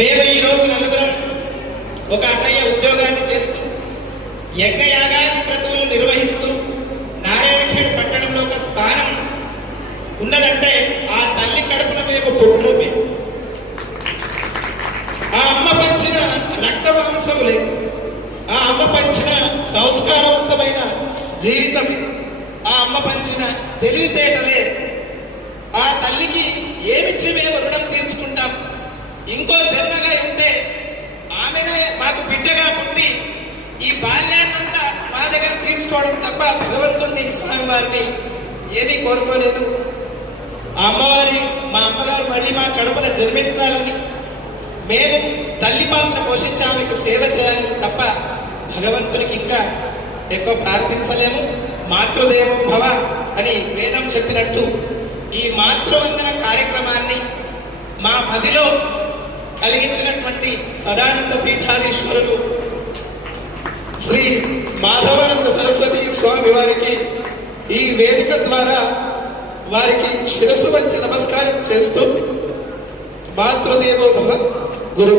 మేము ఈ రోజు నలుగురం ఒక అన్నయ్య ఉద్యోగాన్ని చేస్తూ యజ్ఞయాగాది క్రతువులు నిర్వహిస్తూ నారాయణఖేడ్ పట్టణంలో ఒక స్థానం ఉన్నదంటే ఆ తల్లి కడుపున మేము పుట్టడమే. ఆ అమ్మ పంచిన రక్తమాంసములే, ఆ అమ్మ పంచిన సంస్కారవంతమైన జీవితమే, ఆ అమ్మ పంచిన తెలివితేటలే ఆ తల్లికి ఏమిచ్చి మేము రుణం తీర్చుకుంటాం? ఇంకో జన్మగా ఉంటే ఆమెనే మాకు బిడ్డగా పుట్టి ఈ బాల్యాన్నంతా మా దగ్గర తీర్చుకోవడం తప్ప భగవంతుణ్ణి స్వామివారిని ఏమీ కోరుకోలేదు. ఆ అమ్మవారి మా అమ్మగారు మళ్ళీ మా కడుపున జన్మించాలని మేము తల్లి పాత్ర పోషించి ఆమెకు సేవ చేయాలని తప్ప భగవంతునికి ఇంకా ఎక్కువ ప్రార్థించలేము. మాతృదేవో భవ అని వేదం చెప్పినట్టు ఈ మాతృవందన కార్యక్రమాన్ని మా మదిలో కలిగించినటువంటి సదానంద పీఠాధీశ్వరులు శ్రీ మాధవానంద సరస్వతి స్వామి వారికి ఈ వేదిక ద్వారా వారికి శిరస్సు వంచి నమస్కారం చేస్తూ మాతృదేవో భవ గురు